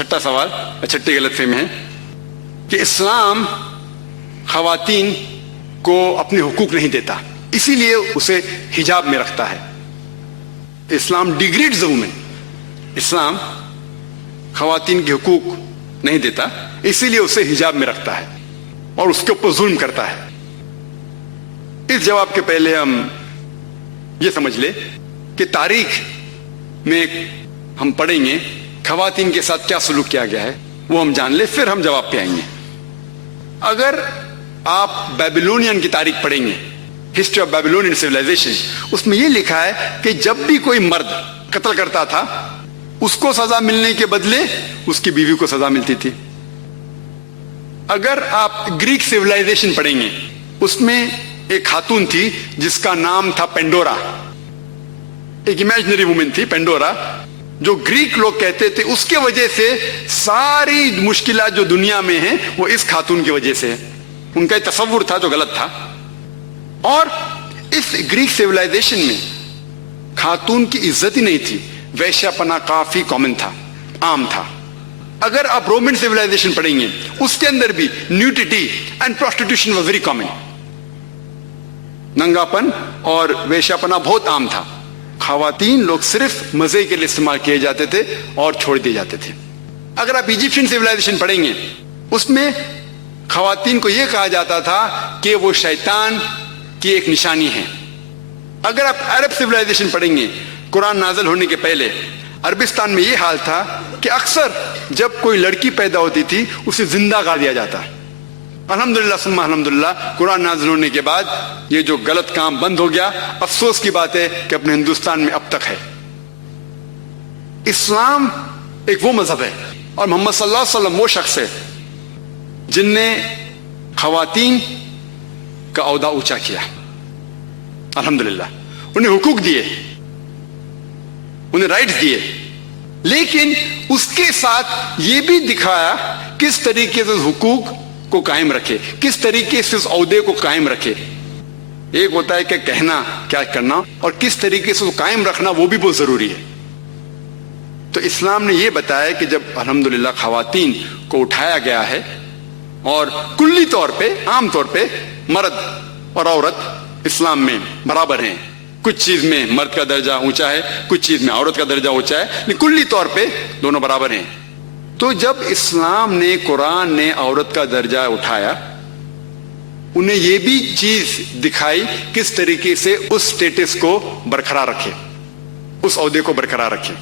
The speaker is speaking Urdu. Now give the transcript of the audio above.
چھٹا سوال، چھٹی غلط فہمی ہے کہ اسلام خواتین کو اپنے حقوق نہیں دیتا، اسی لیے اسے حجاب میں رکھتا ہے. اسلام ڈیگریڈز وومن، اسلام خواتین کے حقوق نہیں دیتا، اسی لیے اسے حجاب میں رکھتا ہے اور اس کے اوپر ظلم کرتا ہے. اس جواب کے پہلے ہم یہ سمجھ لیں کہ تاریخ میں ہم پڑھیں گے خواتین کے ساتھ کیا سلوک کیا گیا ہے، وہ ہم جان لیں، پھر ہم جواب پہ آئیں گے. اگر آپ بیبلونین کی تاریخ پڑھیں گے، ہسٹری آف بیبلونین سیولائزیشن، اس میں یہ لکھا ہے کہ جب بھی کوئی مرد قتل کرتا تھا اس کو سزا ملنے کے بدلے اس کی بیوی کو سزا ملتی تھی. اگر آپ گریک سیولائزیشن پڑھیں گے، اس میں ایک خاتون تھی جس کا نام تھا پینڈورا، ایک امیجنری وومن تھی پینڈورا، جو گریک لوگ کہتے تھے اس کے وجہ سے ساری مشکلات جو دنیا میں ہیں وہ اس خاتون کی وجہ سے. ان کا ایک تصور تھا جو غلط تھا. اور اس گریک سیولائزیشن میں خاتون کی عزت ہی نہیں تھی، ویشیا پنا کافی کامن تھا، عام تھا. اگر آپ رومن سیولائزیشن پڑھیں گے، اس کے اندر بھی nudity and prostitution was very common, ننگا پن اور ویشیا پنا بہت عام تھا. خواتین لوگ صرف مزے کے لیے استعمال کیے جاتے تھے اور چھوڑ دیے جاتے تھے. اگر آپ ایجپشین سیولائزیشن پڑھیں گے، اس میں خواتین کو یہ کہا جاتا تھا کہ وہ شیطان کی ایک نشانی ہے. اگر آپ عرب سیولائزیشن پڑھیں گے، قرآن نازل ہونے کے پہلے عربستان میں یہ حال تھا کہ اکثر جب کوئی لڑکی پیدا ہوتی تھی اسے زندہ گاڑ دیا جاتا. الحمدللہ ثم الحمدللہ قرآن نازل ہونے کے بعد یہ جو غلط کام بند ہو گیا. افسوس کی بات ہے کہ اپنے ہندوستان میں اب تک ہے. اسلام ایک وہ مذہب ہے اور محمد صلی اللہ علیہ وسلم وہ شخص ہے جن نے خواتین کا عہدہ اونچا کیا. الحمدللہ انہیں حقوق دیے، انہیں رائٹس دیے، لیکن اس کے ساتھ یہ بھی دکھایا کس طریقے سے حقوق کو قائم رکھے، کس طریقے سے اس عہدے کو قائم رکھے. ایک ہوتا ہے کہ کہنا کیا کرنا، اور کس طریقے سے قائم رکھنا وہ بھی بہت ضروری ہے. تو اسلام نے یہ بتایا کہ جب الحمدللہ خواتین کو اٹھایا گیا ہے اور کلی طور پہ عام طور پہ مرد اور عورت اسلام میں برابر ہیں، کچھ چیز میں مرد کا درجہ اونچا ہے، کچھ چیز میں عورت کا درجہ اونچا ہے، لیکن کلی طور پہ دونوں برابر ہیں. تو جب اسلام نے، قرآن نے عورت کا درجہ اٹھایا، انہیں یہ بھی چیز دکھائی کس طریقے سے اس سٹیٹس کو برقرار رکھے، اس عہدے کو برقرار رکھے.